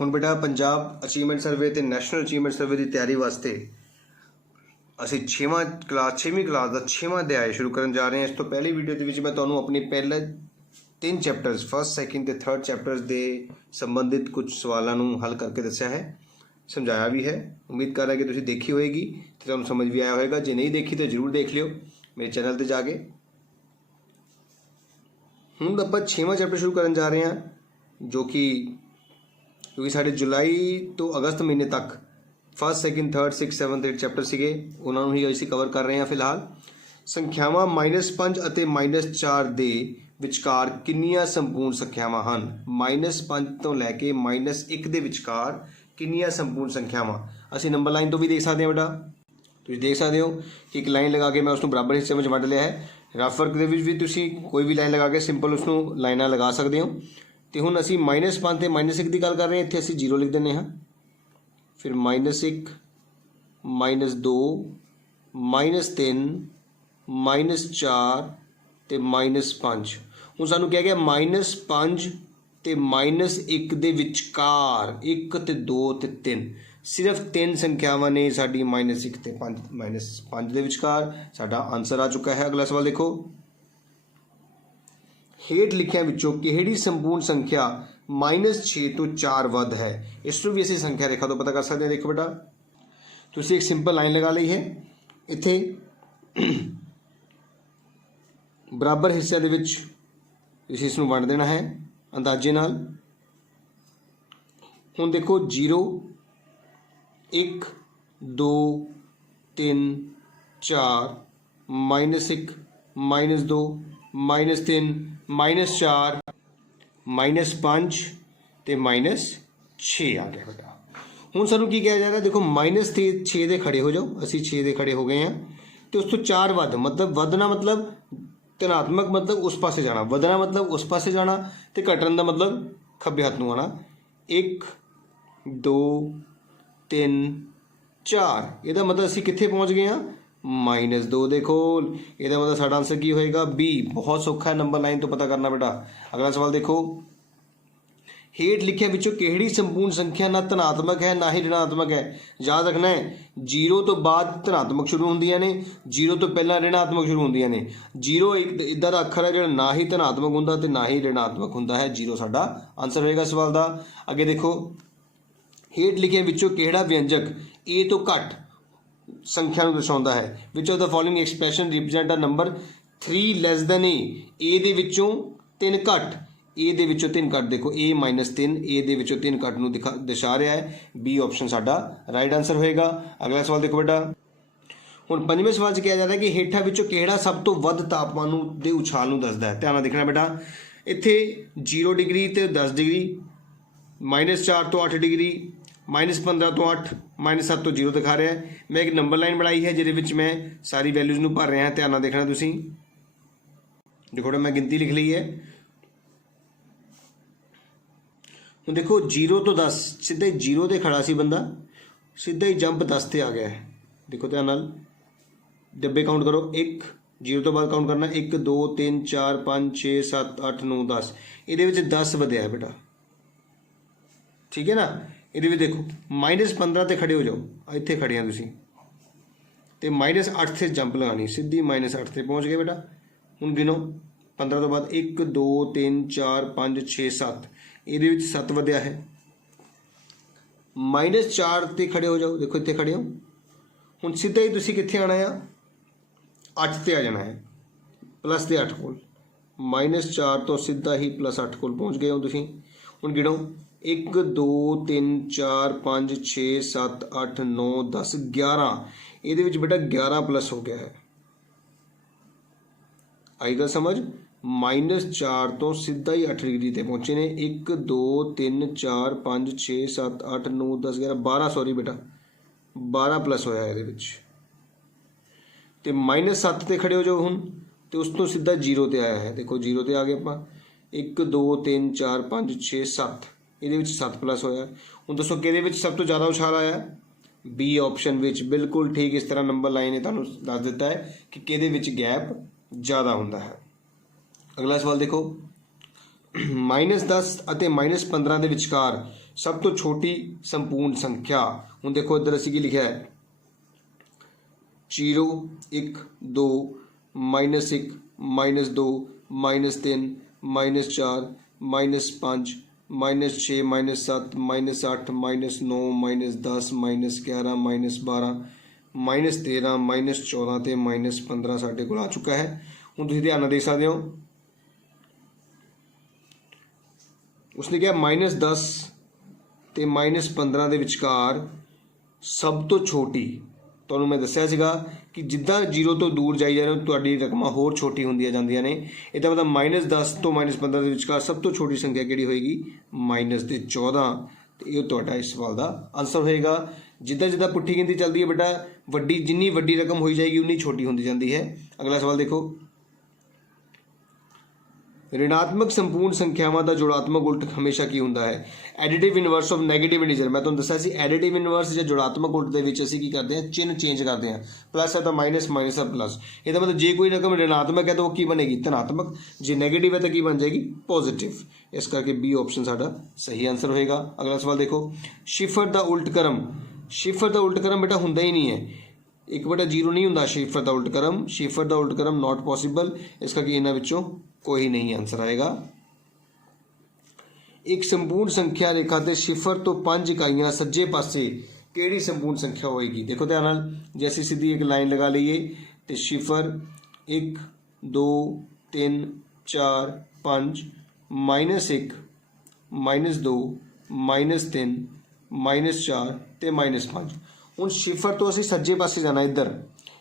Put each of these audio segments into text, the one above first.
ਹੁਣ बेटा पंजाब अचीवमेंट सर्वे ते नैशनल अचीवमेंट सर्वे की तैयारी वास्ते ਅਸੀਂ 6ਵੀਂ ਕਲਾਸ ਦਾ 6ਵਾਂ ਅਧਿਆਇ ਸ਼ੁਰੂ ਕਰਨ ਜਾ ਰਹੇ ਹਾਂ। ਇਸ ਤੋਂ ਪਹਿਲੀ ਵੀਡੀਓ ਦੇ ਵਿੱਚ ਮੈਂ ਤੁਹਾਨੂੰ ਆਪਣੇ ਪਹਿਲੇ 3 ਚੈਪਟਰਸ ਫਸਟ ਸੈਕਿੰਡ ਤੇ ਥਰਡ ਚੈਪਟਰਸ ਦੇ ਸੰਬੰਧਿਤ ਕੁਝ ਸਵਾਲਾਂ ਨੂੰ ਹੱਲ ਕਰਕੇ ਦੱਸਿਆ ਹੈ, ਸਮਝਾਇਆ ਵੀ ਹੈ। ਉਮੀਦ ਕਰ ਰਿਹਾ ਕਿ ਤੁਸੀਂ ਦੇਖੀ ਹੋਏਗੀ ਤੇ ਤੁਹਾਨੂੰ ਸਮਝ ਵੀ ਆਇਆ ਹੋਏਗਾ। ਜੇ ਨਹੀਂ ਦੇਖੀ ਤਾਂ ਜ਼ਰੂਰ ਦੇਖ ਲਿਓ ਮੇਰੇ ਚੈਨਲ ਤੇ ਜਾ ਕੇ। ਹੁਣ ਆਪਾਂ 6ਵਾਂ ਚੈਪਟਰ ਸ਼ੁਰੂ ਕਰਨ ਜਾ ਰਹੇ ਹਾਂ ਜੋ ਕਿ क्योंकि साढ़े जुलाई तो अगस्त महीने तक फस्ट सैकेंड थर्ड 6 7 8 चैप्टर सीगे उन्होंने ही असीं कवर कर रहे हैं। फिलहाल संख्यावां -5 ਅਤੇ -4 ਦੇ ਵਿਚਕਾਰ ਕਿੰਨੀਆਂ ਸੰਪੂਰਨ ਸੰਖਿਆਵਾਂ ਹਨ। -5 ਤੋਂ ਲੈ ਕੇ -1 ਦੇ ਵਿਚਕਾਰ ਕਿੰਨੀਆਂ ਸੰਪੂਰਨ ਸੰਖਿਆਵਾਂ। ਅਸੀਂ ਨੰਬਰ ਲਾइन तो भी देख सकते हैं बेटा। ਤੁਸੀਂ देख सकते हो कि एक लाइन लगा के मैं उसको बराबर हिस्से में वंड लिया है। रफ वर्क ਦੇ ਵਿੱਚ ਵੀ ਤੁਸੀਂ कोई भी लाइन लगा के सिंपल उसनों लाइनां लगा सकते हो। तो हुण असीं -5 ते -1 की गल कर रहे हैं, इत्थे असीं 0 लिख देने हाँ। फिर -1 -2 -3 -4 ते -5। हुण सानूं कहा गया -5 ते -1 दे विचकार 1 ते 2 ते 3 सिर्फ 3 संख्यावां ने साडी -1 ते 5 दे विचकार। साडा आंसर आ चुका है। अगला सवाल देखो, हेठ लिखिया विचों किहड़ी संपूर्ण संख्या -6 तो 4 वध है। इसनूं भी असीं संख्या रेखा तो पता कर सकते हैं। देखो बेटा तुसीं एक सिंपल लाइन लगा ली है, इत्थे बराबर हिस्से दे विच तुसीं इसनूं वंड देना है अंदाजे नाल। हुण देखो 0 1 2 3 4 -1 -2 -3 -4 -5 ਤੇ -6 आ गया बेटा। हुण सानूं की कहा जा रहा है, देखो -6 दे खड़े हो जाओ। असीं 6 दे खड़े हो गए हैं तो उस तो 4 वध, मतलब वधना मतलब धनात्मक मतलब उस पासे जाना, वधना मतलब उस पासे जाना ते घटन दा मतलब खब्बे हत्थ नूं आना। 1 2 3 4 इहदा मतलब असीं कित्थे पहुँच गए हैं -2 देखो। ये मतलब साडा आंसर की होएगा बी। बहुत सौखा है नंबर लाइन तो पता करना बेटा। अगला सवाल देखो, हेठ लिखिया विचों किहड़ी संपूर्ण संख्या ना धनात्मक है ना ही ऋणात्मक है। याद रखना है 0 तो बाद धनात्मक शुरू होंदियां ने, 0 तो पहला ऋणात्मक शुरू होंदियां ने। 0 इदा दा अखर है जो ना ही धनात्मक हुंदा ते ना ही ऋणात्मक हुंदा है। 0 साडा आंसर होएगा सवाल दा। अगे देखो, हेठ लिखिया विचों किहड़ा व्यंजक ए तो घट संख्या ਨੂੰ ਦਰਸਾਉਂਦਾ ਹੈ। Which of the following expression represent a number 3 less than a ਦੇ ਵਿੱਚੋਂ 3 ਘੱਟ, ए ਦੇ ਵਿੱਚੋਂ 3 ਘੱਟ। ਦੇਖੋ a -3 a ਦੇ ਵਿੱਚੋਂ 3 ਘੱਟ ਨੂੰ ਦਰਸਾ ਰਿਹਾ ਹੈ। बी ਆਪਸ਼ਨ ਸਾਡਾ ਰਾਈਟ ਆਨਸਰ ਹੋਏਗਾ। ਅਗਲਾ ਸਵਾਲ ਦੇਖੋ ਬੇਟਾ, ਹੁਣ ਪੰਜਵੇਂ ਸਵਾਲ 'ਚ ਕਿਹਾ ਜਾ ਰਿਹਾ ਕਿ ਹੇਠਾਂ ਵਿੱਚੋਂ ਕਿਹੜਾ ਸਭ ਤੋਂ ਵੱਧ ਤਾਪਮਾਨ ਨੂੰ ਦੇ ਉਛਾਲ ਨੂੰ ਦੱਸਦਾ ਹੈ। ਧਿਆਨ ਨਾਲ ਦੇਖਣਾ ਬੇਟਾ, ਇੱਥੇ 0 ਡਿਗਰੀ ਤੇ 10 ਡਿਗਰੀ, -4 ਤੋਂ 8 ਡਿਗਰੀ, -15 ਤੋਂ 8, -7 ਤੋਂ 0 दिखा रहा है। मैं एक नंबर लाइन बनाई है जिहदे मैं सारी वैल्यूज़ नूं भर रहा। ध्यान नाल देखना तुसीं। देखो मैं गिनती लिख ली है। हुण देखो 0 तो 10 सीधा ही 0 ते खड़ा सी बंदा, सीधा ही जंप 10 ते आ गया है। देखो ध्यान नाल डब्बे काउंट करो। 1 0 तो बाद काउंट करना 1 2 3 4 5 6 7 8 9 10। इहदे विच 10 वधिया है बेटा, ठीक है ना। ਇਹਦੇ ਵਿੱਚ ਦੇਖੋ -15 ਤੇ ਖੜੇ ਹੋ ਜਾਓ, ਇੱਥੇ ਖੜੇ ਆ ਤੁਸੀਂ ਤੇ -8 ਤੇ ਜੰਪ ਲਗਾਣੀ, ਸਿੱਧੀ -8 ਤੇ ਪਹੁੰਚ ਗਏ ਬੇਟਾ। ਹੁਣ ਗਿਣੋ 15 ਤੋਂ ਬਾਅਦ 1 2 3 4 5 6 7। ਇਹਦੇ ਵਿੱਚ 7 ਵਧਿਆ ਹੈ। -4 ਤੇ ਖੜੇ ਹੋ ਜਾਓ, ਦੇਖੋ ਇੱਥੇ ਖੜੇ ਹੋ। ਹੁਣ ਸਿੱਧਾ ਹੀ ਤੁਸੀਂ ਕਿੱਥੇ ਆਣਾ ਆ, 8 ਤੇ ਆ ਜਾਣਾ ਹੈ, ਪਲੱਸ ਦੇ 8 ਕੋਲ। -4 ਤੋਂ ਸਿੱਧਾ ਹੀ +8 ਕੋਲ ਪਹੁੰਚ ਗਏ ਹੋ ਤੁਸੀਂ। ਹੁਣ ਗਿਣੋ 1 2 3 4 5 6 7 8 9 10 11। ਇਹਦੇ ਵਿੱਚ ਬੇਟਾ 11 ਪਲੱਸ ਹੋ ਗਿਆ ਹੈ। ਆਈ ਗੱਲ ਸਮਝ। -4 ਤੋਂ ਸਿੱਧਾ ਹੀ 8 ਡਿਗਰੀ ਤੇ ਪਹੁੰਚੇ ਨੇ। 1 2 3 4 5 6 7 8 9 10 11 12 ਸੌਰੀ ਬੇਟਾ 12 ਪਲੱਸ ਹੋਇਆ ਇਹਦੇ ਵਿੱਚ। ਤੇ -7 ਤੇ ਖੜੇ ਹੋ ਜਾਓ ਹੁਣ, ਤੇ ਉਸ ਤੋਂ ਸਿੱਧਾ 0 ਤੇ ਆਇਆ ਹੈ। ਦੇਖੋ 0 ਤੇ ਆ ਗਏ ਆਪਾਂ। 1 2 3 4 5 6 7 ਇਹਦੇ ਵਿੱਚ 7 ਪਲੱਸ ਹੋਇਆ। ਹੁਣ ਦੱਸੋ ਕਿਹਦੇ ਵਿੱਚ ਸਭ ਤੋਂ ਜ਼ਿਆਦਾ ਉਛਾਲ ਆਇਆ। बी ऑप्शन विच बिल्कुल ठीक इस तरह नंबर लाइन ने तुहानूं दस दिता है कि किहदे विच गैप ज़्यादा हुंदा है। अगला सवाल देखो, -10 ਅਤੇ -15 ਦੇ ਵਿਚਕਾਰ ਸਭ ਤੋਂ ਛੋਟੀ ਸੰਪੂਰਨ ਸੰਖਿਆ। ਹੁਣ ਦੇਖੋ ਇੱਧਰ ਅਸੀਂ ਕੀ ਲਿਖਿਆ ਹੈ, 0 1 2 -1 -2 -3 -4 -5 -6 -7 -8 -9 -10 -11 -12 -13 -14 ਤੇ -15 ਸਾਡੇ ਕੋਲ ਆ ਚੁੱਕਾ ਹੈ। ਹੁਣ ਤੁਸੀਂ ਧਿਆਨ ਨਾਲ ਦੇਖ ਸਕਦੇ ਹੋ, ਉਸਨੇ ਕਿਹਾ -10 ਤੇ -15 ਦੇ ਵਿਚਕਾਰ ਸਭ ਤੋਂ ਛੋਟੀ। ਤੁਹਾਨੂੰ ਮੈਂ ਦੱਸਿਆ ਸੀਗਾ ਕਿ ਜਿੱਦਾਂ 0 ਤੋਂ ਦੂਰ ਜਾਈ ਜਾ ਰਹੇ ਹੋ ਤੁਹਾਡੀ ਰਕਮਾਂ ਹੋਰ ਛੋਟੀ ਹੁੰਦੀਆਂ ਜਾਂਦੀਆਂ ਨੇ। ਇਹਦਾ ਮਤਲਬ -10 ਤੋਂ -15 ਦੇ ਵਿਚਕਾਰ ਸਭ ਤੋਂ ਛੋਟੀ ਸੰਖਿਆ ਕਿਹੜੀ ਹੋਏਗੀ, -14। ਤੇ ਇਹ ਤੁਹਾਡਾ ਇਸ ਸਵਾਲ ਦਾ ਆਨਸਰ ਹੋਏਗਾ। ਜਿੱਦਾਂ ਜਿੱਦਾਂ ਪੁੱਠੀ ਗਿਣਤੀ ਚੱਲਦੀ ਹੈ ਬੇਟਾ, ਵੱਡੀ ਜਿੰਨੀ ਵੱਡੀ ਰਕਮ ਹੋਈ ਜਾਏਗੀ ਉਨੀ ਛੋਟੀ ਹੁੰਦੀ ਜਾਂਦੀ ਹੈ। ਅਗਲਾ ਸਵਾਲ ਦੇਖੋ, ऋणात्मक संपूर्ण संख्यावां ਦਾ ਜੋੜਾਤਮਕ ਉਲਟ ਹਮੇਸ਼ਾ ਕੀ ਹੁੰਦਾ ਹੈ, ਐਡੀਟਿਵ ਇਨਵਰਸ ਆਫ ਨੈਗੇਟਿਵ ਇੰਟੀਜਰ। ਮੈਂ ਤੁਹਾਨੂੰ ਦੱਸਿਆ ਸੀ ਐਡੀਟਿਵ ਇਨਵਰਸ ਜਾਂ ਜੋੜਾਤਮਕ ਉਲਟ ਦੇ ਵਿੱਚ ਅਸੀਂ ਕੀ ਕਰਦੇ ਹਾਂ, ਚਿੰਨ੍ਹ ਚੇਂਜ ਕਰਦੇ ਹਾਂ। ਪਲੱਸ ਹੈ ਤਾਂ ਮਾਈਨਸ, ਮਾਈਨਸ ਹੈ ਪਲੱਸ। ਇਹਦਾ ਮਤਲਬ ਜੇ ਕੋਈ ਰਕਮ ऋणात्मक ਹੈ ਤਾਂ ਉਹ ਕੀ ਬਣੇਗੀ, ਧਨਾਤਮਕ। ਜੇ ਨੈਗੇਟਿਵ ਹੈ ਤਾਂ ਕੀ ਬਣ ਜਾਏਗੀ, ਪੋਜ਼ਿਟਿਵ। ਇਸ ਕਰਕੇ ਬੀ ਆਪਸ਼ਨ ਸਾਡਾ ਸਹੀ ਆਨਸਰ ਹੋਏਗਾ। ਅਗਲਾ ਸਵਾਲ ਦੇਖੋ, ਸਿਫਰ ਦਾ ਉਲਟ ਕਰਮ। ਸਿਫਰ ਦਾ ਉਲਟ ਕਰਮ ਬੇਟਾ ਹੁੰਦਾ ਹੀ ਨਹੀਂ ਹੈ, 1/0 ਨਹੀਂ ਹੁੰਦਾ ਸਿਫਰ ਦਾ ਉਲਟ ਕਰਮ। ਸਿਫਰ ਦਾ ਉਲਟ ਕਰਮ ਨੋਟ ਪੋਸੀਬਲ। ਇਸ ਕਰਕੇ ਇਹਨਾਂ ਵਿੱਚੋਂ ਕੋਈ ਨਹੀਂ ਆंसर आएगा। एक संपूर्ण संख्या रेखा ते सिफर तो 5 इकाइयां सज्जे पासे केड़ी संपूर्ण संख्या होएगी। देखो ध्यान नाल, जे असीं सीधी एक लाइन लगा लीए तो सिफर 1 2 3 4 5 -1 -2 -3 -4 ਤੇ -5। ਹੁਣ सिफर तो असीं सज्जे पासे जाना, इधर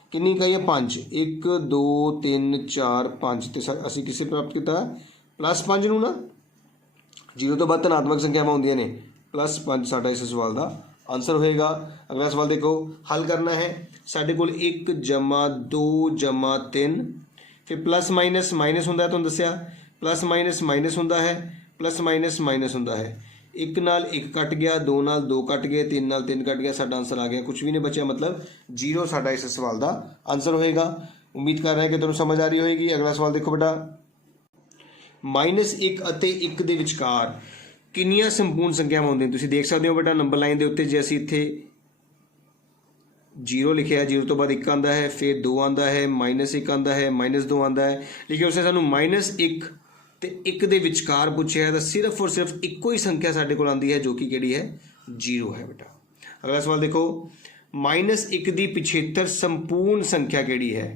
कितनी इकाई है, 5। 1 2 3 4 5 तो असी किसे प्राप्त किया, +5 नूं ना। 0 तो बाद धनात्मक संख्यावां होंदियां ने, +5 साडा इस सवाल का आंसर होएगा। अगला सवाल देखो, हल करना है। साडे कोल 1 जमा 2 जमा 3, फिर प्लस माइनस माइनस हुंदा है, तुहानूं दस्सिया प्लस माइनस माइनस हुंदा है, प्लस माइनस माइनस हुंदा है। 1 नाल 1 कट गया, 2 नाल 2 कट गए, 3 नाल 3 कट गया, साडा आंसर आ गया, कुछ भी नहीं बचा, मतलब 0 साडा इस सवाल का आंसर होएगा। उम्मीद कर रहे हैं कि तुहानूं समझ आ रही होएगी। अगला सवाल देखो बेटा, -1 ਅਤੇ 1 ਦੇ ਵਿਚਕਾਰ ਕਿੰਨੀਆਂ ਸੰਪੂਰਨ ਸੰਖਿਆਵਾਂ ਹੁੰਦੀਆਂ। ਤੁਸੀਂ ਦੇਖ ਸਕਦੇ ਹੋ ਬੇਟਾ ਨੰਬਰ ਲਾਈਨ ਦੇ ਉੱਤੇ, ਜੇ ਅਸੀਂ ਇੱਥੇ 0 ਲਿਖਿਆ, 0 ਤੋਂ ਬਾਅਦ 1 ਆਉਂਦਾ ਹੈ, ਫਿਰ 2 ਆਉਂਦਾ ਹੈ, -1 ਆਉਂਦਾ ਹੈ, -2 ਆਉਂਦਾ ਹੈ। ਲੇਕਿਨ ਉਸਨੇ ਸਾਨੂੰ -1 ਤੇ 1 ਦੇ ਵਿਚਕਾਰ ਪੁੱਛਿਆ ਤਾਂ ਸਿਰਫ ਔਰ ਸਿਰਫ ਇੱਕੋ ਹੀ ਸੰਖਿਆ ਸਾਡੇ ਕੋਲ ਆਉਂਦੀ ਹੈ, ਜੋ ਕਿ ਕਿਹੜੀ ਹੈ, 0 ਹੈ ਬੇਟਾ। ਅਗਲਾ ਸਵਾਲ ਦੇਖੋ, -1 ਦੀ ਪਿਛੇਤਰ ਸੰਪੂਰਨ ਸੰਖਿਆ ਕਿਹੜੀ ਹੈ।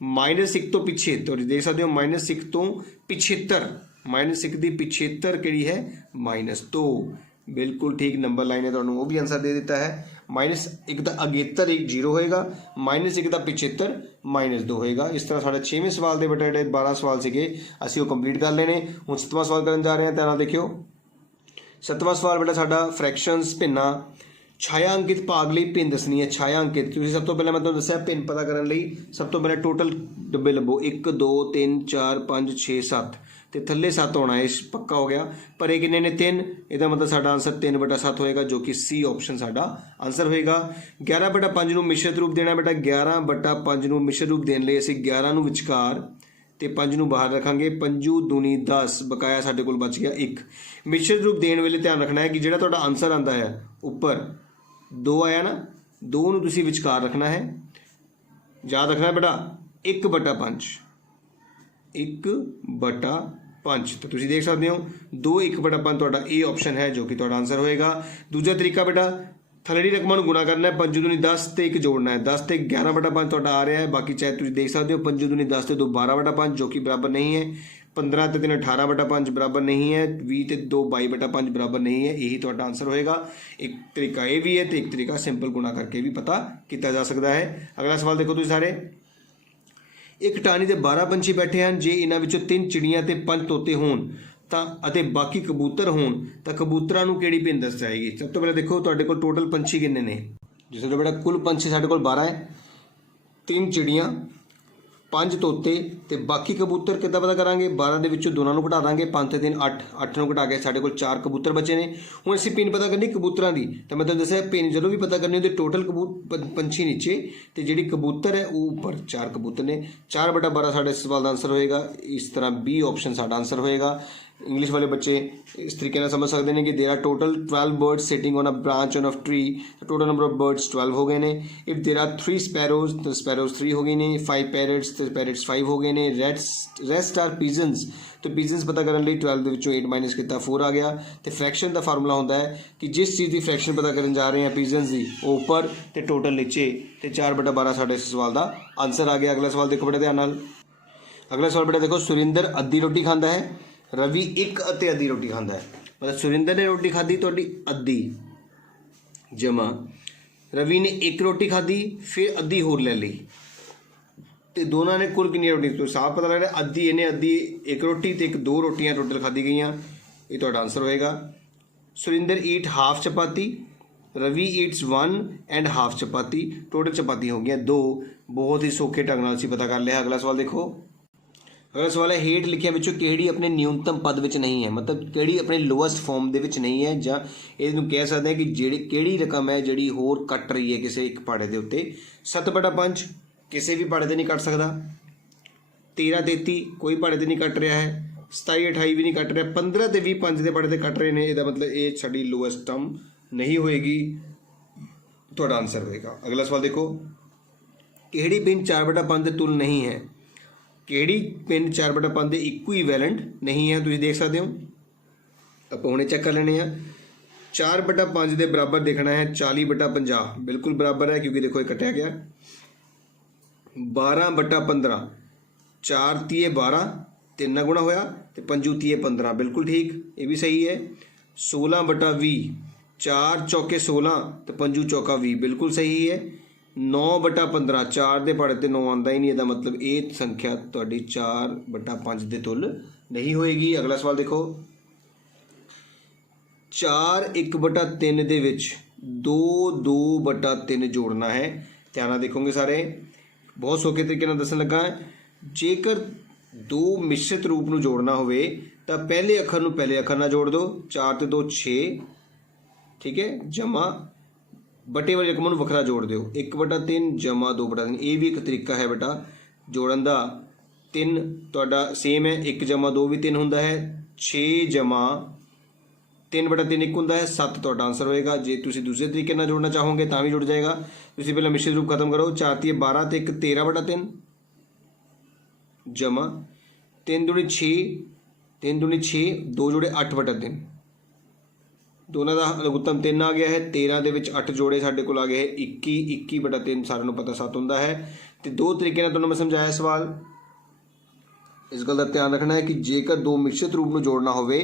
-1 ਤੋਂ ਪਿੱਛੇ, ਤੁਸੀਂ ਦੇਖ ਸਕਦੇ ਹੋ -1 ਤੋਂ ਪਿਛੇਤਰ, -1 ਦੀ ਪਿਛੇਤਰ ਕਿਹੜੀ ਹੈ, -2। बिल्कुल ठीक नंबर लाइन है, तुहानूं वो भी आंसर दे दिता है। -1 का अगेतर 0 होएगा, -1 का पिछेतर -2 होएगा। इस तरह साढ़े 6वें सवाल के बेटा जो 12 सवाल से असीं वो कंप्लीट कर लेने। हुण 7वां सवाल करन जा रहे हैं, ध्यान नाल देखियो। 7वां सवाल बेटा साडा फ्रैक्शनस भिन्ना छाया अंकित भाग लई भिन्न दसनी है। छाया अंकित तुसीं सब तो पहले मैं तुहानूं दस्सिया भिन्न पता करन लई सब तो पहले टोटल डब्बे लभो, 1 2 3 4 5 6 7 तो थले 7 होना है, पक्का हो गया। पर ये कितने ने 3, इसका मतलब साडा आंसर 3/7 होएगा, जो कि सी ऑप्शन साडा आंसर होएगा। 11/5 नूं मिश्रित रूप देना बेटा, 11/5 नूं मिश्रित रूप देने लई असीं 11 नूं विचकार ते 5 नूं बाहर रखांगे। 5 दूनी 10, बकाया साडे कोल बच गया 1। मिश्रित रूप देने वेले ध्यान रखना है कि जिहड़ा तुहाडा आंसर आंदा है उपर 2 आया ना, 2 नूं तुसीं विचकार रखना है। याद रखना बेटा 1/5, 1/5। तो तुसीं देख सकते हो 2 1/5 तुहाडा ए ऑप्शन है, जो कि तुहाडा आंसर होएगा। दूजा तरीका बेटा थलड़ी रकमां नूं गुणा करना है, 5 दूनी 10 ते 1 जोड़ना है, 10 ते 11/5 तुहाडा आ रहा है। बाकी चाहे तुसीं देख सकते हो 5 दूनी 10 ते 2 12/5, जो कि बराबर नहीं है। 15 ते 3 18/5 बराबर नहीं है। 20 ते 2 22/5 बराबर नहीं है। यही तुहाडा आंसर होएगा। एक तरीका ये भी है तो एक तरीका सिंपल गुणा करके भी पता किया जा सकता है। अगला सवाल देखो तुसीं सारे, एक टाणी ते 12 पंछी बैठे हैं, जे इन्हां विचों 3 चिड़ियां ते 5 तोते होण तां अते बाकी कबूतर होण तां कबूतरां नूं किहड़ी भिन्न दस जाएगी। सब तो पहले देखो तुहाडे कोल टोटल पंछी किन्ने ने, जिस तरह बेटा कुल पंछी साडे कोल 12 है, 3 चिड़ियां 5 तोते ते बाकी कबूतर किद्दां पता करांगे। 12 दे विचों दोनां नूं घटा दांगे, 5 ते 3 8, 8 नूं घटा के साडे कोल 4 कबूतर बचे ने। हुण असीं पिन पता करनी कबूतरां दी, तो मैं तुहानूं दस्सिया पिन जदों भी पता करनी होंदी टोटल पंछी नीचे ते जिहड़ी कबूतर है वो ऊपर, 4 कबूतर ने। 4/12 साडे इस सवाल का आंसर होएगा। इस तरह बी ऑप्शन साडा आंसर होएगा। इंग्लिश वाले बच्चे इस तरीके समझ सकते हैं कि there are total 12 birds sitting on a branch on a tree, total number of birds 12 हो गए ने। इफ देर आर 3 स्पैरोज तो स्पैरोज 3 हो गई ने। 5 पैरट्स तो पैरट्स 5 हो गए ने। रेस्ट आर पीजन्स तो पीजन्स पता करने लिए 12 ਦੇ ਵਿੱਚੋਂ 8 ਮਾਈਨਸ ਕੀਤਾ 4 ਆ ਗਿਆ। ਤੇ ਫ੍ਰੈਕਸ਼ਨ ਦਾ ਫਾਰਮੂਲਾ ਹੁੰਦਾ ਹੈ ਕਿ ਜਿਸ ਚੀਜ਼ ਦੀ ਫ੍ਰੈਕਸ਼ਨ ਪਤਾ ਕਰਨ ਜਾ ਰਹੇ ਹਾਂ ਪੀਜਨਸ ਦੀ ਉਹ ਉੱਪਰ ਤੇ ਟੋਟਲ ਨੀਚੇ, ਤੇ 4/12 ਸਾਡੇ ਇਸ ਸਵਾਲ ਦਾ ਆਨਸਰ ਆ ਗਿਆ। ਅਗਲਾ ਸਵਾਲ ਦੇਖੋ ਬੜੇ ਧਿਆਨ ਨਾਲ। ਅਗਲਾ ਸਵਾਲ ਬੇਟਾ ਦੇਖੋ, ਸੁਰਿੰਦਰ ਅੱਧੀ ਰੋਟੀ ਖਾਂਦਾ ਹੈ, रवि एक अते अद्धी रोटी खाता है। मतलब सुरिंदर ने रोटी खाधी तो अद्धी जमा रवि ने एक रोटी खाधी फिर अद्धी होर ले ली, तो दोनों ने कुल कितनी रोटी, तो साफ पता लग रहा अद्धी इन्हें अद्धी एक रोटी तो एक 2 रोटियां टोटल खाधी गई। ये तो आंसर होएगा। Surinder eat half chapati, Ravi eats 1 and half chapati, total chapati हो गई 2। बहुत ही सौखे ढंग नाल असीं पता कर लिया। अगला सवाल देखो। अगला सवाल है, हेठ लिखिया विचों किहड़ी अपने न्यूनतम पद विच नहीं है, मतलब किहड़ी अपने लोएस्ट फॉर्म दे विच नहीं है, जां इहनूं कह सकते हैं कि जिहड़ी किहड़ी रकम है जिहड़ी होर कट रही है किसी एक पहाड़े के उत्ते। 7/5 किसी भी पहाड़े ते नहीं कट सकता। 13-33 कोई पहाड़े ते नहीं कट रहा है। 27-28 भी नहीं कट रहा। 15 ते 20 5 के पहाड़े ते कट रहे हैं। इसका मतलब ये साडी लोएस्ट टर्म नहीं होएगी, तुहाडा आंसर होएगा। अगला सवाल देखो, किहड़ी पिन 4/5 दे तुल नहीं है। किहड़ी पिन 4/5 दे इक्विवेलेंट नहीं है, तुसीं देख सकते हो। आपां हुणे चेक कर लेने हैं। 4/5 के बराबर देखना है 40/50, बिल्कुल बराबर है क्योंकि देखो ये कटिया गया। 12/15 4 तीए 12 3 गुणा होया तो 5 तीए 15, बिल्कुल ठीक, ये भी सही है। 16/20 4 चौके 16 तो 5 चौका 20, बिल्कुल सही है। 9/15 4 के पहाड़े तो 9 आता ही नहीं, इसका मतलब ये संख्या तुहाडी 4/5 के तुल नहीं होएगी। अगला सवाल देखो, 4 1/3 दे विच 2 2/3 जोड़ना है। ध्यान नाल देखोगे सारे, बहुत सौखे तरीके नाल दसन लगा। जेकर 2 मिश्रित रूप में जोड़ना होवे तो पहले अखर नूं पहले अखर नाल जोड़ दो। 4 ते 2 6, ठीक है, जमा बटे वाली रकम वखरा जोड़ दो। 1/3 जमा 2/3, ये भी एक तरीका है बेटा जोड़न का। 3 तुहाडा सेम है, 1 जमा 2 भी 3 हुंदा है। 6 जमा 3/3 1 हुंदा है, 7 तुहाडा आंसर होएगा। जे तुसीं दूसरे तरीके नाल जोड़ना चाहोगे तो भी जुड़ जाएगा। तुसीं पहले मिश्रित रूप खत्म करो। 4 तीए 12 तो 1 13/3 जमा 3 दूनी 6 3 दूनी 6 2 जोड़े 8/3, दोनों का लघुत्तम 3 आ गया है। 13 के 8 जोड़े साढ़े को आ गए 21 21/3 सारे को पता 7 होंदा है। तो 2 तरीके तुहानूं मैं समझाया सवाल। इस गल का ध्यान रखना है कि जेकर 2 मिश्रित रूप में जोड़ना होवे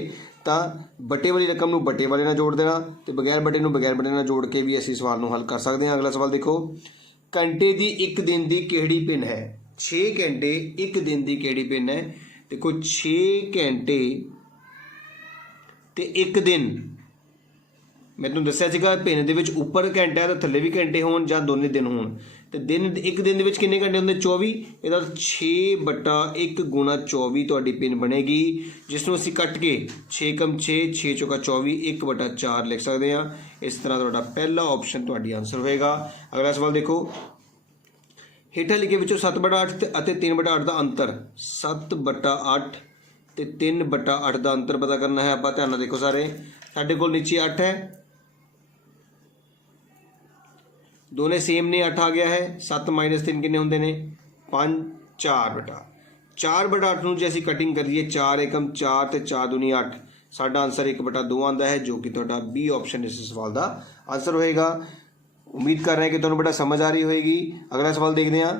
तो बटे वाली रकम नूं बटे वाले नाल जोड़ देना, तो बगैर बटे नूं बगैर बटे नाल जोड़ के भी असीं सवाल नूं हल कर सकते हैं। अगला सवाल देखो, घंटे की 1 दिन की किहड़ी पिन है। 6 घंटे 1 दिन की किहड़ी पिन है। देखो 6 घंटे ते 1 दिन, मैं तुहानूं दस्सिया सीगा पिन दे विच उपर घंटा है तो थल्ले भी घंटे होण जां दोने दिन होण। तो दिन एक दिन दे विच किन्ने घंटे होंदे 24, इहदा 6/1 गुणा 24 तुहाडी पिन बनेगी, जिसनूं असीं कट के 6 कम 6 6 चौका 24 1/4 लिख सकते हैं। इस तरह तुहाडा पहला ऑप्शन तुहाडी आंसर होएगा। अगला सवाल देखो, हेठां लिखे विचों 7/8 ਅਤੇ 3/8 का अंतर। 7/8 ਤੇ 3/8 का अंतर पता करना है। आप ध्यान नाल देखो सारे, साडे कोल नीचे 8 है, दोने सेम ने 8 आ गया है। 7 - 3 किन्ने होंदे ने 5 4/8 नूं जे असीं कटिंग करिए 4 एकम 4 ते 4 दूनी 8, साडा आंसर 1/2 आंदा है, जो कि तुहाडा बी ऑप्शन इस सवाल का आंसर होएगा। उम्मीद कर रहे हैं कि तुहानूं बेटा समझ आ रही होएगी। अगला सवाल देखते हैं।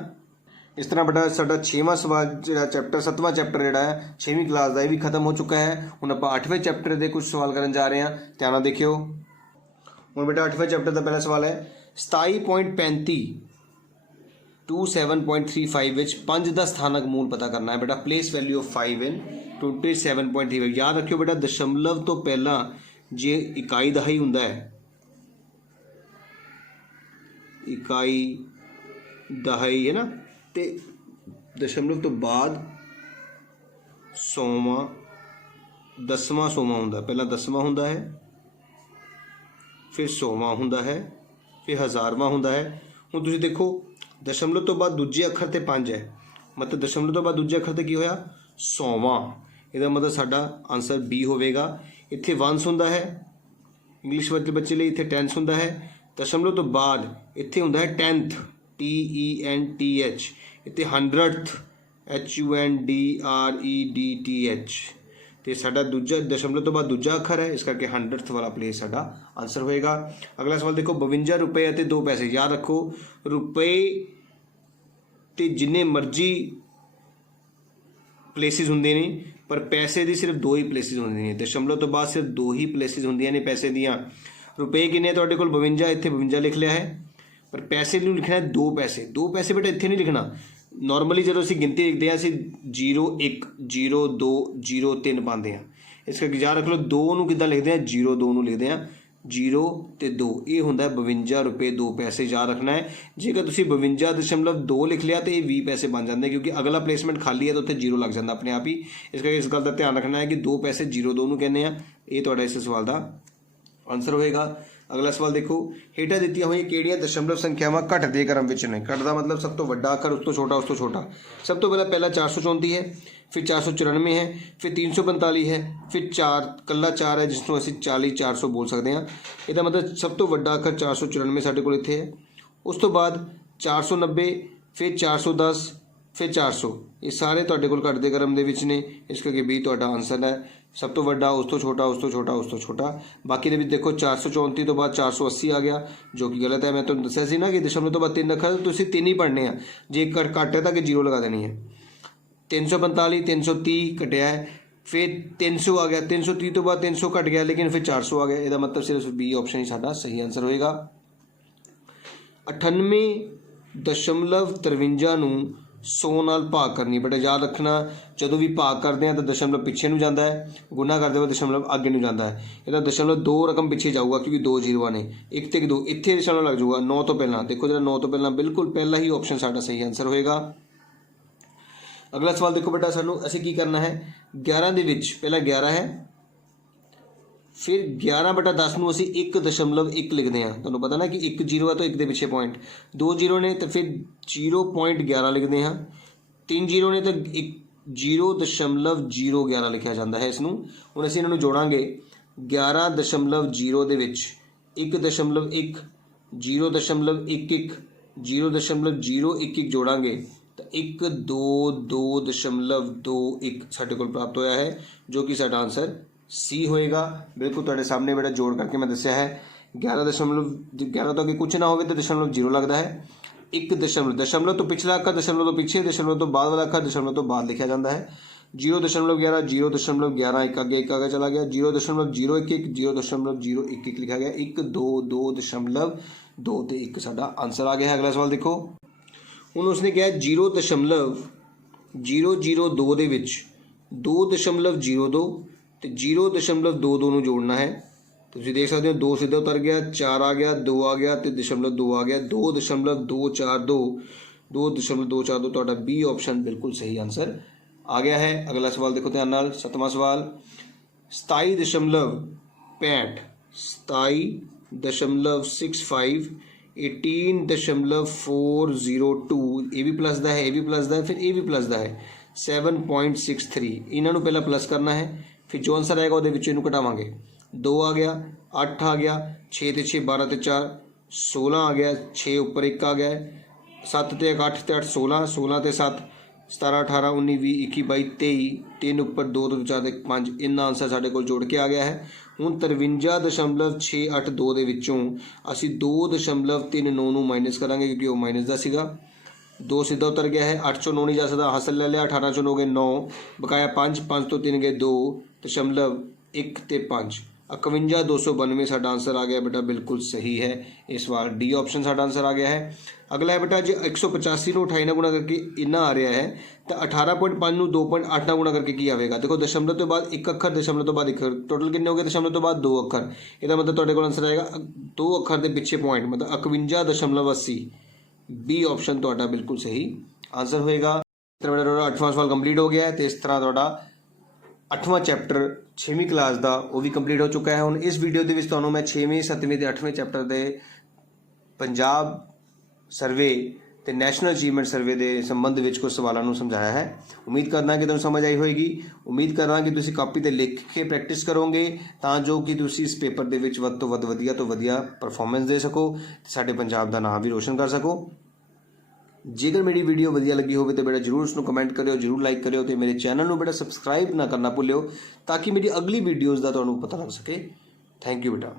इस तरह बेटा साडा 6वां सवाल जिहड़ा चैप्टर 7वां चैप्टर जिहड़ा है 6वीं क्लास का, ये भी खत्म हो चुका है। हुण आपां 8वें चैप्टर के कुछ सवाल करन जा रहे हैं, ध्यान नाल देखियो। हुण बेटा 8वें चैप्टर का पहला सवाल है, 27.35 टू 7.35 विच 5 का स्थानक मूल पता करना है। बेटा प्लेस वैल्यू ऑफ 5 इन 27.35। याद रखियो बेटा दशमलव तो पहला जे इकाई दहाई हुंदा है, इकाई दहाई है ना, तो दशमलव तो बाद 100वां 10वां 100वां हुंदा, पहला 10वां हुंदा है, फिर 100वां हुंदा है, फिर 1000वां हुंदा है। हुण तुसीं देखो दशमलव तो बाद दूजे अखर ते 5 है, मतलब दशमलव तो बाद दूजे अखर ते की होया 100वां। ਇਹਦਾ ਮਤਲਬ ਸਾਡਾ ਆਨਸਰ ਬੀ ਹੋਵੇਗਾ। ਇੱਥੇ ਵੰਸ ਹੁੰਦਾ ਹੈ ਇੰਗਲਿਸ਼ ਵਾਲੇ ਬੱਚੇ ਲਈ, ਇੱਥੇ ਟੈਂਸ ਹੁੰਦਾ ਹੈ। ਦਸ਼ਮਲਵ ਤੋਂ ਬਾਅਦ ਇੱਥੇ ਹੁੰਦਾ ਹੈ 10th TENTH, ਇੱਥੇ 100th HUNDREDTH, ਤੇ ਸਾਡਾ ਦੂਜਾ ਦਸ਼ਮਲਵ ਤੋਂ ਬਾਅਦ ਦੂਜਾ ਅੱਖਰ ਹੈ, ਇਸ ਕਰਕੇ 100th ਵਾਲਾ ਪਲੇਸ ਸਾਡਾ ਆਨਸਰ ਹੋਏਗਾ। ਅਗਲਾ ਸਵਾਲ ਦੇਖੋ, 52 ਰੁਪਏ ਅਤੇ 2 ਪੈਸੇ। ਯਾਦ ਰੱਖੋ ਰੁਪਏ ਤੇ ਜਿੰਨੇ ਮਰਜ਼ੀ ਪਲੇਸਿਸ ਹੁੰਦੇ ਨੇ, ਪਰ ਪੈਸੇ ਦੀ ਸਿਰਫ 2 ਹੀ ਪਲੇਸਿਸ ਹੁੰਦੀਆਂ ਨੇ। ਦਸ਼ਮਲਵ ਤੋਂ ਬਾਅਦ ਸਿਰਫ 2 ਹੀ ਪਲੇਸਿਸ ਹੁੰਦੀਆਂ ਨੇ ਪੈਸੇ ਦੀਆਂ। ਰੁਪਏ ਕਿੰਨੇ ਤੁਹਾਡੇ ਕੋਲ 52, ਇੱਥੇ 52 ਲਿਖ ਲਿਆ ਹੈ, ਪਰ ਪੈਸੇ ਨੂੰ ਲਿਖਣਾ ਹੈ 2 ਪੈਸੇ। 2 ਪੈਸੇ ਬੇਟਾ ਇੱਥੇ ਨਹੀਂ ਲਿਖਣਾ। ਨੋਰਮਲੀ ਜਦੋਂ ਅਸੀਂ ਗਿਣਤੀ ਲਿਖਦੇ ਹਾਂ ਅਸੀਂ 0 1 0 2 0 3 ਪਾਉਂਦੇ ਹਾਂ, ਇਸ ਕਰਕੇ ਯਾਦ ਰੱਖ ਲਓ 2 ਨੂੰ ਕਿੱਦਾਂ ਲਿਖਦੇ ਹਾਂ, 0 2 ਨੂੰ ਲਿਖਦੇ ਹਾਂ, 0 ਤੇ 2। ਇਹ ਹੁੰਦਾ 52 ਰੁਪਏ 2 ਪੈਸੇ। ਯਾਦ ਰੱਖਣਾ ਹੈ ਜੇਕਰ ਤੁਸੀਂ 52.2 ਲਿਖ ਲਿਆ ਤਾਂ ਇਹ 20 ਪੈਸੇ ਬਣ ਜਾਂਦੇ, ਕਿਉਂਕਿ ਅਗਲਾ ਪਲੇਸਮੈਂਟ ਖਾਲੀ ਹੈ ਤਾਂ ਉੱਥੇ 0 ਲੱਗ ਜਾਂਦਾ ਆਪਣੇ ਆਪ ਹੀ। ਇਸ ਕਰਕੇ ਇਸ ਗੱਲ ਦਾ ਧਿਆਨ ਰੱਖਣਾ ਹੈ ਕਿ 2 ਪੈਸੇ 0 2 ਨੂੰ ਕਹਿੰਦੇ ਆ। ਇਹ ਤੁਹਾਡਾ ਇਸ ਸਵਾਲ ਦਾ ਆਨਸਰ ਹੋਏਗਾ। ਅਗਲਾ ਸਵਾਲ ਦੇਖੋ, ਹੇਠਾਂ ਦਿੱਤੀਆਂ ਹੋਈਆਂ ਕਿਹੜੀਆਂ ਦਸ਼ਮਲਵ ਸੰਖਿਆਵਾਂ ਘੱਟ ਦੇ ਕ੍ਰਮ ਵਿੱਚ ਨੇ। ਘੱਟ ਦਾ ਮਤਲਬ ਸਭ ਤੋਂ ਵੱਡਾ ਅੱਖਰ, ਉਸ ਤੋਂ ਛੋਟਾ, ਉਸ ਤੋਂ ਛੋਟਾ। ਸਭ ਤੋਂ ਪਹਿਲਾ 434 ਹੈ, ਫਿਰ 494 ਹੈ, ਫਿਰ 345 ਹੈ, ਫਿਰ 4 ਕੱਲਾ 4 ਹੈ ਜਿਸ ਨੂੰ ਅਸੀਂ 40 400 ਬੋਲ ਸਕਦੇ ਹਾਂ। ਇਹਦਾ ਮਤਲਬ ਸਭ ਤੋਂ ਵੱਡਾ ਅੱਖਰ 494 ਸਾਡੇ ਕੋਲ ਇੱਥੇ ਹੈ। ਉਸ ਤੋਂ ਬਾਅਦ 490, ਫਿਰ 410, ਫਿਰ 400। ਇਹ ਸਾਰੇ ਤੁਹਾਡੇ ਕੋਲ ਘੱਟ ਦੇ ਕ੍ਰਮ ਦੇ ਵਿੱਚ ਨੇ, ਇਸ ਕਰਕੇ ਵੀ ਤੁਹਾਡਾ ਆਨਸਰ ਹੈ। ਸਭ ਤੋਂ ਵੱਡਾ, ਉਸ ਤੋਂ ਛੋਟਾ, ਉਸ ਤੋਂ ਛੋਟਾ, ਉਸ ਤੋਂ ਛੋਟਾ। ਬਾਕੀ ਦੇ ਵਿੱਚ ਦੇਖੋ 434 ਤੋਂ ਬਾਅਦ 480 ਆ ਗਿਆ, ਜੋ ਕਿ ਗਲਤ ਹੈ। ਮੈਂ ਤੁਹਾਨੂੰ ਦੱਸਿਆ ਸੀ ਨਾ ਕਿ ਦਸ਼ਮਲਵ ਤੋਂ ਬਾਅਦ 3 ਅੱਖਰ, ਤੁਸੀਂ 3 ਹੀ ਪੜ੍ਹਨੇ ਆ। ਜੇ ਘੱਟ ਹੈ ਤਾਂ ਕਿ 0 ਲਗਾ ਦੇਣੀ ਹੈ। 345 330 ਘਟਿਆ ਹੈ, ਫਿਰ 300 ਆ ਗਿਆ। 330 ਤੋਂ ਬਾਅਦ 300 ਘਟ ਗਿਆ, ਲੇਕਿਨ ਫਿਰ 400 ਆ ਗਿਆ। ਇਹਦਾ ਮਤਲਬ ਸਿਰਫ ਬੀ ਆਪਸ਼ਨ ਹੀ ਸਾਡਾ ਸਹੀ ਆਨਸਰ ਹੋਏਗਾ। 98.53 ਨੂੰ 100 ਨਾਲ ਭਾਗ ਕਰਨੀ। ਬੇਟਾ ਯਾਦ ਰੱਖਣਾ, ਜਦੋਂ ਵੀ ਭਾਗ ਕਰਦੇ ਹਾਂ ਤਾਂ ਦਸ਼ਮਲਵ ਪਿੱਛੇ ਨੂੰ ਜਾਂਦਾ ਹੈ, ਗੁਣਾ ਕਰਦੇ ਹੋਏ ਦਸ਼ਮਲਵ ਅੱਗੇ ਨੂੰ ਜਾਂਦਾ ਹੈ। ਇਹਦਾ ਦਸ਼ਮਲਵ 2 ਰਕਮ ਪਿੱਛੇ ਜਾਊਗਾ ਕਿਉਂਕਿ 2 ਜ਼ੀਰੋਆਂ ਨੇ, 1 ਤੇ 2 ਇੱਥੇ ਦਸ਼ਮਲਵ ਲੱਗ ਜਾਊਗਾ 9 ਤੋਂ ਪਹਿਲਾਂ। ਦੇਖੋ ਜਿਹੜਾ 9 ਤੋਂ ਪਹਿਲਾਂ ਬਿਲਕੁਲ ਪਹਿਲਾ ਹੀ ਆਪਸ਼ਨ ਸਾਡਾ ਸਹੀ ਆਨਸਰ ਹੋਏਗਾ। ਅਗਲਾ ਸਵਾਲ ਦੇਖੋ ਬੇਟਾ, ਸਾਨੂੰ ਅਸੀਂ ਕੀ ਕਰਨਾ ਹੈ। 11 ਦੇ ਵਿੱਚ ਪਹਿਲਾਂ 11 ਹੈ, ਫਿਰ 11/10 ਨੂੰ ਅਸੀਂ 1.1 ਲਿਖਦੇ ਹਾਂ। ਤੁਹਾਨੂੰ ਪਤਾ ਨਾ ਕਿ 1 0 ਹੈ ਤਾਂ 1 ਦੇ ਪਿੱਛੇ ਪੁਆਇੰਟ, 2 0 ਨੇ ਤਾਂ ਫਿਰ 0.11 ਲਿਖਦੇ ਹਾਂ, 3 0 ਨੇ ਤਾਂ 0.011 ਲਿਖਿਆ ਜਾਂਦਾ ਹੈ ਇਸ ਨੂੰ। ਹੁਣ ਅਸੀਂ ਇਹਨਾਂ ਨੂੰ ਜੋੜਾਂਗੇ। 11.0 ਦੇ ਵਿੱਚ 1.1 0.11 0.011 ਜੋੜਾਂਗੇ ਤਾਂ 122.21 ਸਾਡੇ ਕੋਲ ਪ੍ਰਾਪਤ ਹੋਇਆ ਹੈ, ਜੋ ਕਿ ਸਾਡਾ ਆਨਸਰ ਸੀ ਹੋਏਗਾ। ਬਿਲਕੁਲ ਤੁਹਾਡੇ ਸਾਹਮਣੇ ਬੇਟਾ ਜੋੜ ਕਰਕੇ ਮੈਂ ਦੱਸਿਆ ਹੈ। 11 ਤੋਂ ਅੱਗੇ ਕੁਛ ਨਾ ਹੋਵੇ ਤਾਂ ਦਸ਼ਮਲਵ 0 ਲੱਗਦਾ ਹੈ। 1 ਦਸ਼ਮਲਵ ਤੋਂ ਪਿਛਲਾ ਅੱਖਰ ਦਸ਼ਮਲਵ ਤੋਂ ਪਿੱਛੇ, ਦਸ਼ਮਲਵ ਤੋਂ ਬਾਅਦ ਵਾਲਾ ਅੱਖਰ ਦਸ਼ਮਲਵ ਤੋਂ ਬਾਅਦ ਲਿਖਿਆ ਜਾਂਦਾ ਹੈ। 0.11 0.11 ਇੱਕ ਅੱਗੇ ਚਲਾ ਗਿਆ। 0.011 0.011 ਲਿਖਿਆ ਗਿਆ। 122.2 ਤੇ 1 ਸਾਡਾ ਆਨਸਰ ਆ ਗਿਆ ਹੈ। ਅਗਲਾ ਸਵਾਲ ਦੇਖੋ, ਹੁਣ ਉਸਨੇ ਕਿਹਾ 0.002 ਦੇ ਵਿੱਚ 2.02 ਤੇ 0.22 ਨੂੰ ਜੋੜਨਾ ਹੈ। ਤੁਸੀਂ ਦੇਖ ਸਕਦੇ ਹੋ 2 ਸਿੱਧਾ ਉਤਰ ਗਿਆ, 4 ਆ ਗਿਆ, 2 ਆ ਗਿਆ ਤੇ 0.2 ਆ ਗਿਆ। 2.242 ਤੁਹਾਡਾ ਬੀ ਆਪਸ਼ਨ ਬਿਲਕੁਲ ਸਹੀ ਆਨਸਰ ਆ ਗਿਆ ਹੈ। ਅਗਲਾ ਸਵਾਲ ਦੇਖੋ ਧਿਆਨ ਨਾਲ, 7ਵਾਂ ਸਵਾਲ। 27.65 27.65 18.402 ਇਹ ਵੀ ਪਲੱਸ ਦਾ ਹੈ, ਇਹ ਵੀ ਪਲੱਸ ਦਾ ਹੈ, ਫਿਰ ਇਹ ਵੀ ਪਲੱਸ ਦਾ ਹੈ। 7.63 ਇਹਨਾਂ ਨੂੰ ਪਹਿਲਾਂ ਪਲੱਸ ਕਰਨਾ ਹੈ, ਫਿਰ ਜੋ ਆਨਸਰ ਆਏਗਾ ਉਹਦੇ ਵਿੱਚ ਇਹਨੂੰ ਘਟਾਵਾਂਗੇ। 2 ਆ ਗਿਆ, 8 ਆ ਗਿਆ, 6 ਤੇ 6 12 ਤੇ 4 16 ਆ ਗਿਆ, 6 ਉੱਪਰ 1 ਆ ਗਿਆ, 7 ਤੇ 8 ਤੇ 8 16 16 ਤੇ 7 17 18 19 20 21 22 23 3 ਉੱਪਰ 2 ਤੋਂ 4 ਤੇ 5 ਇੰਨਾ ਆਨਸਰ ਸਾਡੇ ਕੋਲ ਜੋੜ ਕੇ ਆ ਗਿਆ ਹੈ। ਹੁਣ 53.682 ਦੇ ਵਿੱਚੋਂ ਅਸੀਂ 2.39 ਨੂੰ ਮਾਈਨਸ ਕਰਾਂਗੇ ਕਿਉਂਕਿ ਉਹ ਮਾਈਨਸ ਦਾ ਸੀਗਾ। 2 ਸਿੱਧਾ ਉਤਰ ਗਿਆ ਹੈ, 8 ਚੋਂ 9 ਨਹੀਂ ਜਾ ਸਕਦਾ, ਹਾਸਲ ਲੈ ਲਿਆ। 18 ਚੋਂ 9 ਗਏ 9, ਬਕਾਇਆ 5, 5 ਤੋਂ 3 ਗਏ 2.1 ਤੇ 5 51.292 ਸਾਡਾ ਆਨਸਰ ਆ ਗਿਆ ਬੇਟਾ, ਬਿਲਕੁਲ ਸਹੀ ਹੈ। ਇਸ ਵਾਰ ਡੀ ਆਪਸ਼ਨ ਸਾਡਾ ਆਨਸਰ ਆ ਗਿਆ ਹੈ। ਅਗਲਾ ਹੈ ਬੇਟਾ, ਜੇ 185 ਨੂੰ 28 ਨਾਲ ਗੁਣਾ ਕਰਕੇ ਇੰਨਾ ਆ ਰਿਹਾ ਹੈ ਤਾਂ 18.5 ਨੂੰ 2.8 ਨਾਲ ਗੁਣਾ ਕਰਕੇ ਕੀ ਆਵੇਗਾ। ਦੇਖੋ ਦਸ਼ਮਲਵ ਤੋਂ ਬਾਅਦ 1 ਅੱਖਰ, ਦਸ਼ਮਲਵ ਤੋਂ ਬਾਅਦ 1 ਅੱਖਰ, ਟੋਟਲ ਕਿੰਨੇ ਹੋ ਗਏ। ਦਸ਼ਮਲਵ ਤੋਂ ਬਾਅਦ 2 ਅੱਖਰ, ਇਹਦਾ ਮਤਲਬ ਤੁਹਾਡੇ ਕੋਲ ਆਨਸਰ ਆਏਗਾ 2 ਅੱਖਰ ਦੇ ਪਿੱਛੇ ਪੁਆਇੰਟ, ਮਤਲਬ 51.80। ਬੀ ਆਪਸ਼ਨ ਤੁਹਾਡਾ ਬਿਲਕੁਲ ਸਹੀ ਆਨਸਰ ਹੋਏਗਾ। ਇਸ ਤਰ੍ਹਾਂ ਤੁਹਾਡਾ 8ਵਾਂ ਸਵਾਲ ਕੰਪਲੀਟ ਹੋ ਗਿਆ ਹੈ ਤੇ ਇਸ ਤਰ੍ਹਾਂ ਤੁਹਾਡਾ 8ਵਾਂ ਚੈਪਟਰ 6ਵੀਂ ਕਲਾਸ ਦਾ ਉਹ ਵੀ ਕੰਪਲੀਟ ਹੋ ਚੁੱਕਾ ਹੈ। ਹੁਣ ਇਸ ਵੀਡੀਓ ਦੇ ਵਿੱਚ ਤੁਹਾਨੂੰ ਮੈਂ 6ਵੇਂ 7ਵੇਂ ਤੇ 8ਵੇਂ ਚੈਪਟਰ ਦੇ ਪੰਜਾਬ ਸਰਵੇ ਤੇ ਨੈਸ਼ਨਲ ਅਚੀਵਮੈਂਟ ਸਰਵੇ ਦੇ ਸੰਬੰਧ ਵਿੱਚ ਕੁਝ ਸਵਾਲਾਂ ਨੂੰ ਸਮਝਾਇਆ ਹੈ। ਉਮੀਦ ਕਰਦਾ ਕਿ ਤੁਹਾਨੂੰ ਸਮਝ ਆਈ ਹੋਏਗੀ। ਉਮੀਦ ਕਰਦਾ ਕਿ ਤੁਸੀਂ ਕਾਪੀ ਤੇ ਲਿਖ ਕੇ ਪ੍ਰੈਕਟਿਸ ਕਰੋਗੇ ਤਾਂ ਜੋ ਕਿ ਤੁਸੀਂ ਇਸ ਪੇਪਰ ਦੇ ਵਿੱਚ ਵੱਧ ਤੋਂ ਵੱਧ ਵਧੀਆ ਤੋਂ ਵਧੀਆ ਪਰਫਾਰਮੈਂਸ ਦੇ ਸਕੋ ਤੇ ਸਾਡੇ ਪੰਜਾਬ ਦਾ ਨਾਮ ਵੀ ਰੋਸ਼ਨ ਕਰ ਸਕੋ। ਜੇਕਰ ਮੇਰੀ ਵੀਡੀਓ ਵਧੀਆ ਲੱਗੀ ਹੋਵੇ ਤਾਂ ਬੇਟਾ ਜਰੂਰ ਉਸਨੂੰ ਕਮੈਂਟ ਕਰਿਓ, ਜਰੂਰ ਲਾਈਕ ਕਰਿਓ ਤੇ ਮੇਰੇ ਚੈਨਲ ਨੂੰ ਬੇਟਾ ਸਬਸਕ੍ਰਾਈਬ ਨਾ ਕਰਨਾ ਭੁੱਲਿਓ ਤਾਂ ਕਿ ਮੇਰੀ ਅਗਲੀ ਵੀਡੀਓਜ਼ ਦਾ ਤੁਹਾਨੂੰ ਪਤਾ ਲੱਗ ਸਕੇ। ਥੈਂਕ ਯੂ ਬੇਟਾ।